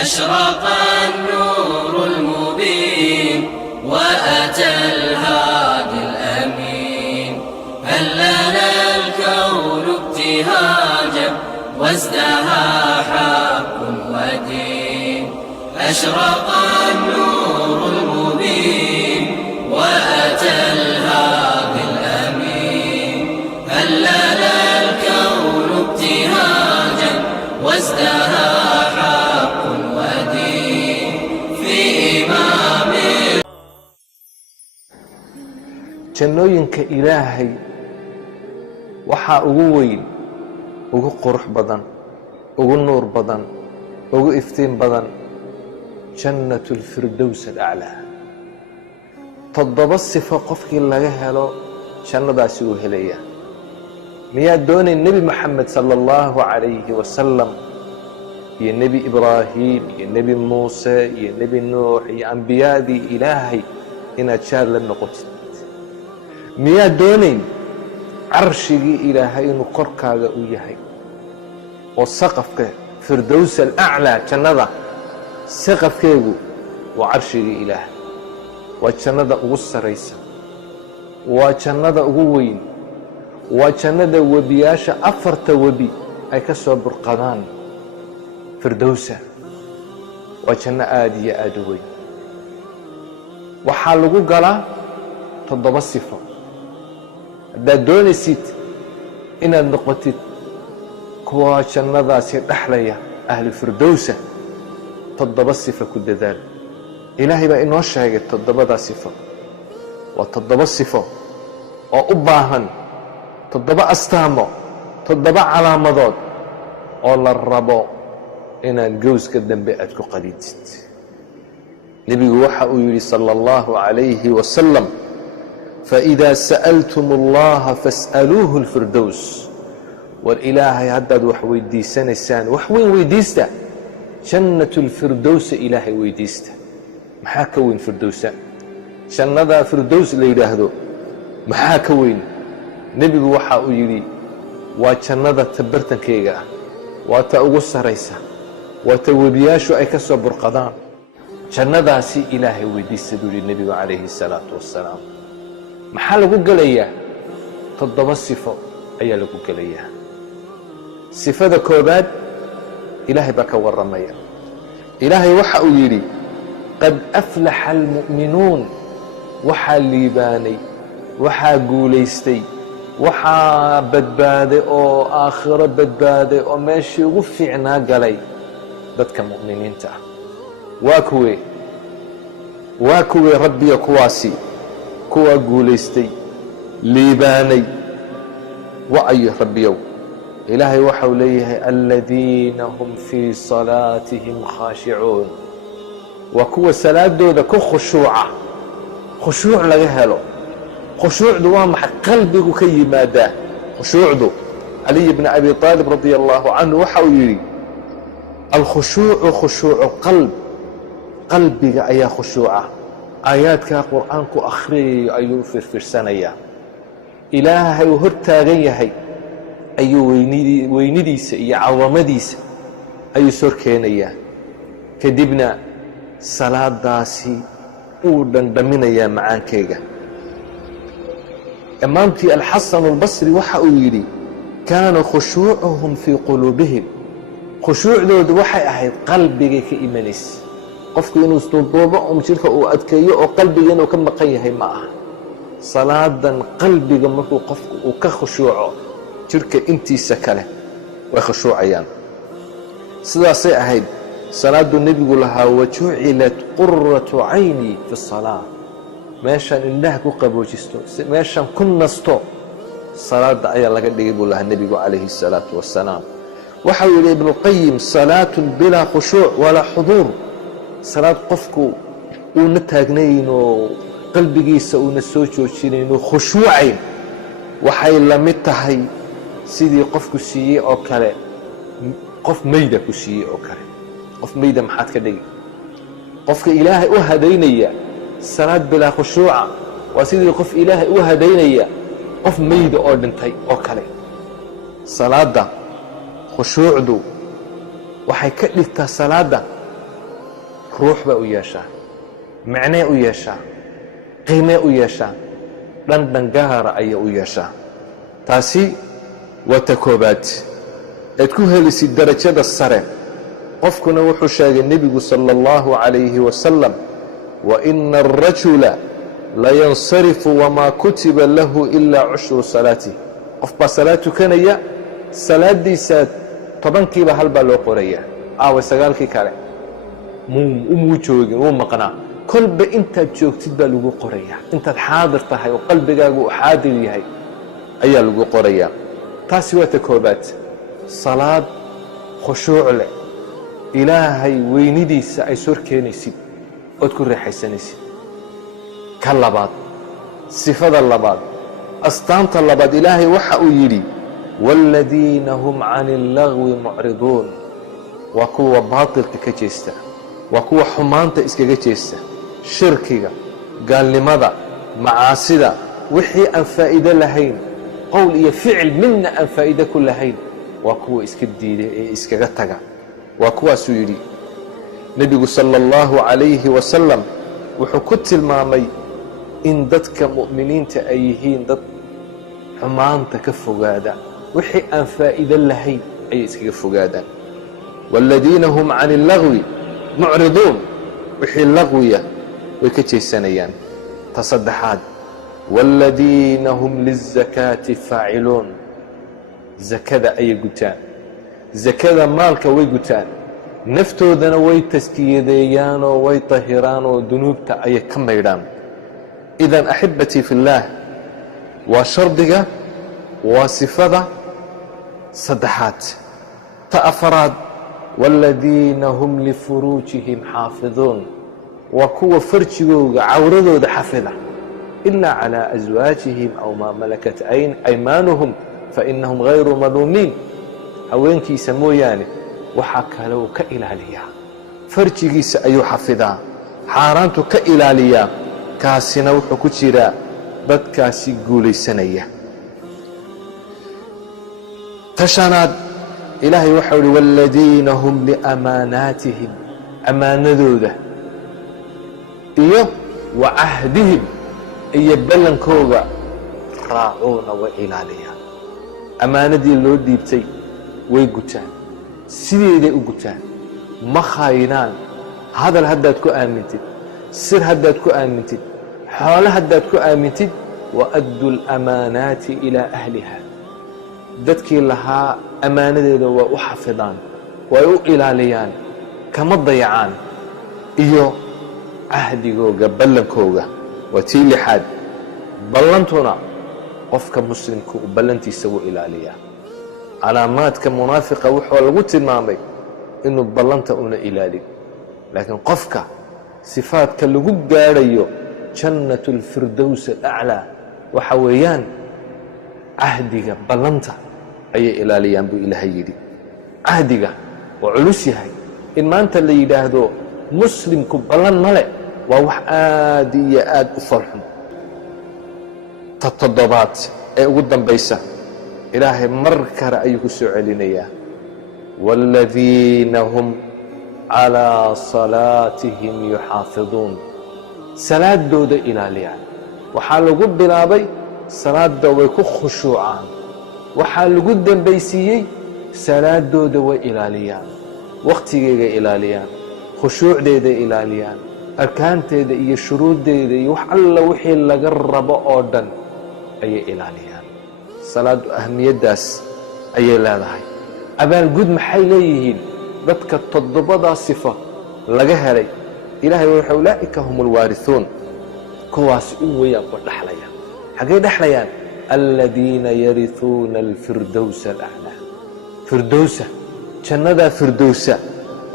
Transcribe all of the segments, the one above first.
أشرق النور المبين وأتى الهادي الأمين. هل لنا الكون ابتهاجا وازدهى حق ودين. أشرق النور المبين وأتى الهادي الأمين. هل لنا الكون ابتهاجا وازدهى حق ودين في إمام. jannooyinka ilaahay waxaa ugu weyn, ugu qurux badan, ugu nuur badan, ugu iftiin badan jannatu lfirdows alaclaa. 7 sifo qofkii laga helo jannadaasi uu helaya. miyaad doonay nebi moxamed sala allahu calayhi wasalam iyo nebi ibraahim iyo nebi muuse iyo nebi nuux iyo ambiyaadii ilaahay inaad jaar la noqotid? miyaad doonayn carshigii ilaahay inuu korkaaga u yahay oo saqafka firdows alaclaa jannada saqafkeegu waa carshigii ilaahay, waa jannada ugu saraysa, waa jannada ugu weyn, waa jannada webiyaasha 4 webi ay ka soo burqadaan firdowsa. waa janno aad iyo aad u weyn. waxaa lagu galaa 7 sifo. haddaad doonaysid inaad noqotid kuwa jannadaasi dhexlaya ahlu firdowsa 7 sifo ku dadaal. ilaahay baa inoo sheegay 7 sifo. waa 7 sifo oo u baahan 7 astaamo, 7 calaamadood oo la rabo inaad gowska dambe aad ku qadidid. nebigu waxa uu yidhi sala allahu calayhi wasalam, faidaa sa'altum allaha fas'aluuhu lfirdows. war ilaahay haddaad wax weydiisanaysaan wax weyn weydiista, jannatu lfirdowsa ilaahay weydiista. maxaa ka weyn firdowsa? jannada firdows la yidhaahdo maxaa ka weyn? nebigu waxa uu yidhi waa jannada ta bartankeyga ah, waa ta ugu saraysa, waa ta webiyaashu ay ka soo burqadaan. jannadaasi ilaahay weydiista buu yidhi nebigu calayhi salaatu wassalaam. maxaa lagu gelayaa? 7 sifo ayaa lagu gelayaa. sifada koobaad ilaahay baa ka warramaya. ilaahay waxa uu yidhi qad aflaxa almu'minuun. waxaa liibaanay, waxaa guulaystay, waxaa badbaaday oo aakhiro badbaaday oo meeshii ugu fiicnaa galay dadka mu'miniinta ah. waa kuwee rabbiga kuwaasi, kuwaa guulaystay, liibaanay. wa'ayo rabbiyow. ilaahay waxau leeyahay aladiina hum fii salaatihim khaashicuun. waa kuwa salaadooda ku khushuuca, khushuuc laga helo. khushuucdu waa maxay? qalbigu ka yimaadaa khushuucdu. caliy bni abi aalib radia allahu canhu waxa uu yidhi alkhushuucu khushuucu qalb. qalbiga ayaa khushuuca. aayaadkaa qur'aanku akhriyayo ayuu firfirsanayaa. ilaahay uu hor taagan yahay ayuu weynidiisa iyo cadamadiisa ayuu is hor keenayaa. kadibna salaadaasi uu dhandhaminayaa macaankeyga. imaamkii alxasan albasri waxa uu yidhi kaana khushuucuhum fii quluubihim. khushuucdoodu waxay ahayd qalbigay ka imanaysa. qofku inuu isduuduubo jirka uu adkeeyo oo qalbiga inuu ka maqan yahay ma aha. salaadan qalbiga markuu qofku uu ka khushuuco, jirka intiisa kale way khushuucayaan. sidaasay ahayd salaadu nebigu lahaa wajucilat quratu cayni fi salaa. meeshaan indhaha ku qaboojisto, meeshaan ku nasto, salaada ayaa laga dhigay buu lahaa nebigu calayhi الsalaatu wassalaam. waxau yidhi ibnuqayim salaatun bilaa khushuuc walaa xuduur. salaad qofku uuna taagnaynoo qalbigiisa uuna soo joojinaynoo khushuucayn waxay la mid tahay sidii qofku siiyey oo kale, qof mayda ku siiyey oo kale. qof mayda maxaad ka dhigi? qofka ilaahay u hadaynaya salaad bilaa khushuuca waa sidii qof ilaahay u hadaynaya qof mayda oo dhintay oo kale. salaada khushuucdu waxay ka dhigtaa salaada ruux baa u yeeshaa, macnee u yeeshaa, qiimee u yeeshaa, dhandhan gaara ayay u yeeshaa. taasi waa ta koobaad eed ku helisid darajada sare. qofkuna wuxuu sheegay nebigu sala allahu calayhi wasalam, waina arajula layansarifu wamaa kutiba lahu ilaa cushru salaatih. qof baa salaad tukanaya, salaaddiisaa 10kiiba hal baa loo qorayaa, aawa 9kii kale muu joogin, wuu maqnaa. kolba intaad joogtid baa lagu qorayaa, intaad xaadir tahay oo qalbigaagu uu xaadir yahay ayaa lagu qorayaa. taasi waa ta koobaad, salaad khushuuc leh, ilaahay weynidiisa ay sor keenaysid ood ku raaxaysanaysid. ka labaad, sifada labaad, astaanta labaad, ilaahay waxa uu yidhi waaladiina hum cani allagwi mucriduun. waa kuwa baatilka ka jeesta, waa kuwa xumaanta iskaga jeesta, shirkiga, gaalnimada, macaasida, wixii aan faa'iido lahayn, qowl iyo ficil midna aan faa'iido ku lahayn, waa kuwa iska diida ee iskaga taga. waa kuwaasuu yidhi nebigu sala allahu calayhi wasalam. wuxuu ku tilmaamay in dadka mu'miniinta ay yihiin dad xumaanta ka fogaada, wixii aan faa'iido lahayn ayay iskaga fogaadaan. waaladiina hum cani allagwi mucriduun, wixii laqwiya way ka jeesanayaan. ta saddexaad, waaladiina hum lizakaati faaciluun, zakada ayay gutaan, zakada maalka way gutaan, naftoodana way taskiyadeeyaanoo way tahiraanoo dunuubta ayay ka maydhaan. idan axibatii fi اllaah, waa shardiga, waa sifada saddexaad. ta afaraad, waaladiina hum lifuruujihim xaafiduun, waa kuwa farjigooga cawradooda xafida, ilaa calىa aswaajihim aw maa malakat aymaanuhum fainahum hayru maluumiin. haweenkiisa mooyaane waxaa kale uu ka ilaaliyaa, farjigiisa ayuu xafidaa, xaaraantu ka ilaaliyaa. kaasina wuxuu ku jiraa dadkaasi guulaysanaya. ta shanaad, ilaahay waxau ihi waaladiina hum liamaanaatihim, ammaanadooda iyo wa cahdihim iyo ballankooga raacuuna way ilaaliyaan. ammaanadii loo dhiibtay way gutaan, sideeday u gutaan, ma khaynaan. hadal haddaad ku aamintid, sir haddaad ku aamintid, xoole haddaad ku aamintid, waaddu lamaanaati ilaa ahliha. dadkii lahaa ammaanadeeda waa u xafidaan, way u ilaaliyaan, kama dayacaan. iyo cahdigooga, ballankooga. waa tii lixaad, ballantuna qofka muslimka uu ballantiisa u ilaaliyaa. calaamaadka munaafiqa wuxuu lagu tilmaamay inuu ballanta una ilaalin. laakiin qofka sifaadka lagu gaadhayo jannatu alfirdows alaclaa waxa weeyaan cahdiga, ballanta ayay ilaaliyaan buu ilaahay yidhi. cahdiga waa culus yahay. in maanta la yidhaahdo muslimku ballan male, waa wax aad iyo aad u farxun. ta toddobaad ee ugu dambaysa, ilaahay mar kale ayuu ku soo celinayaa waaladiina hum calىa salaatihim yuxaafiduun, salaadooda ilaaliyaan. waxaa lagu bilaabay salaadda way ku khushuucaan, waxaa lagu dembaysiiyey salaadooda way ilaaliyaan, wakhtigeegay ilaaliyaan, khushuucdeeday ilaaliyaan, arkaanteeda iyo shuruuddeeda iyo wax alla wixii laga rabo oo dhan ayay ilaaliyaan. salaaddu ahmiyaddaas ayay leedahay. abaalgud maxay leeyihiin dadka toddobadaa sifo laga helay? ilaahay wuxuu ulaa'ika hum alwaarihuun, kuwaas u weeyaan kuwa dhexlayaan. xaggay dhexlayaan? aladiina yarihuuna alfirdowsa alaclaa, firdowsa, jannadaa firdowsa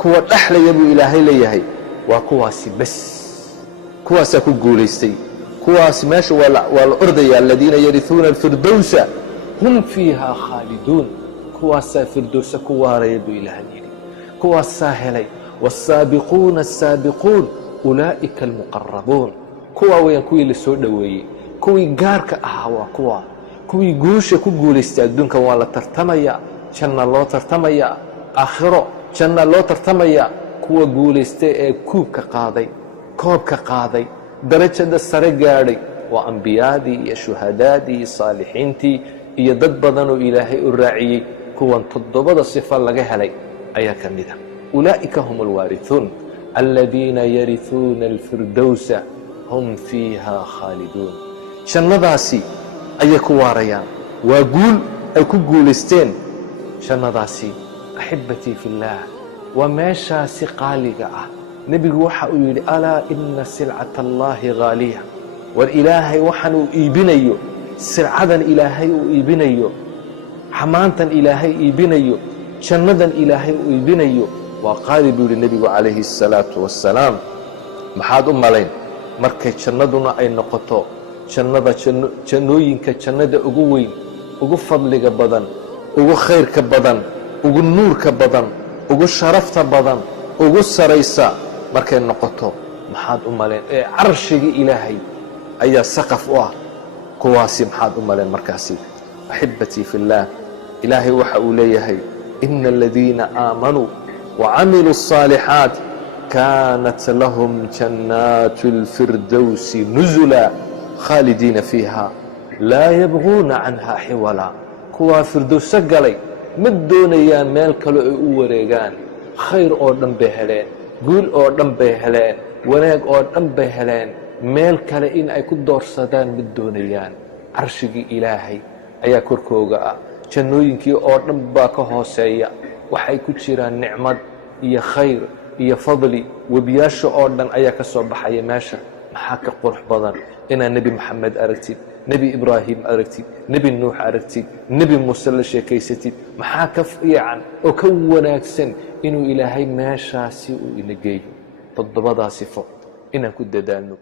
kuwa dhexlaya buu ilaahay leeyahay. waa kuwaasi bas, kuwaasaa ku guulaystay. kuwaas meesha waa la ordaya. aladiina yarihuuna alfirdowsa hum fiiha khaaliduun, kuwaasaa firdowsa ku waaraya buu ilaahay yidhi. kuwaasaa helay. waasaabiquuna asaabiquun ulaa'ika almuqarabuun, kuwaa weyaan kuwii la soo dhoweeyey, kuwii gaarka ahaa waa kuwaa. kuwii guusha ku guulaystay adduunkan waa la tartamayaa, janna loo tartamayaa, aakhiro janna loo tartamayaa. kuwa guulaystay ee kuubka qaaday, koobka qaaday, darajada sare gaadhay waa ambiyaadii iyo shuhadaadii iyo saalixiintii iyo dad badan oo ilaahay u raaciyey. kuwan 7 sifo laga helay ayaa ka mid ah. ulaa'ika hum alwaarihuun aladiina yarihuuna alfirdowsa hum fiiha khaaliduun. jannadaasi ayay ku waarayaan, waa guul ay ku guulaysteen. jannadaasi axibatii fi illaah waa meeshaasi qaaliga ah. nebigu waxa uu yidhi alaa ina silcata allaahi haaliya, war ilaahay waxaan uu iibinayo, silcadan ilaahay uu iibinayo, xamaantan ilaahay iibinayo, jannadan ilaahay uu iibinayo waa qaali buu yidhi nebigu calayhi الsalaatu wassalaam. maxaad u malayn markay jannaduna ay noqoto jannooyinka jannada ugu weyn, ugu fadliga badan, ugu khayrka badan, ugu nuurka badan, ugu sharafta badan, ugu saraysa markay noqoto, maxaad u malayn ee carshigii ilaahay ayaa saqaf u ah kuwaasi. maxaad u malayn markaasi? axibatii fi illaah, ilaahay waxa uu leeyahay ina aladiina aamanuu wacamiluu الصaalixaat kaanat lahum jannaatu اlfirdowsi nuzula khaalidiina fiiha laa yabguuna canha xiwala. kuwaa firdowso galay ma doonayaan meel kale ay u wareegaan. khayr oo dhan bay heleen, guul oo dhan bay heleen, wanaag oo dhan bay heleen. meel kale in ay ku doorsadaan ma doonayaan. carshigii ilaahay ayaa korkooga ah, jannooyinkii oo dhan baa ka hooseeya. waxay ku jiraan nicmad iyo khayr iyo fadli. webiyaasha oo dhan ayaa ka soo baxaya meesha. maxaa ka qurux badan inaad nebi maxamed aragtid, nebi ibraahim aragtid, nebi nuux aragtid, nebi muuse la sheekaysatid. maxaa ka fiican oo ka wanaagsan inuu ilaahay meeshaasi uu ina geeyo. 7 sifo inaan ku dadaalno.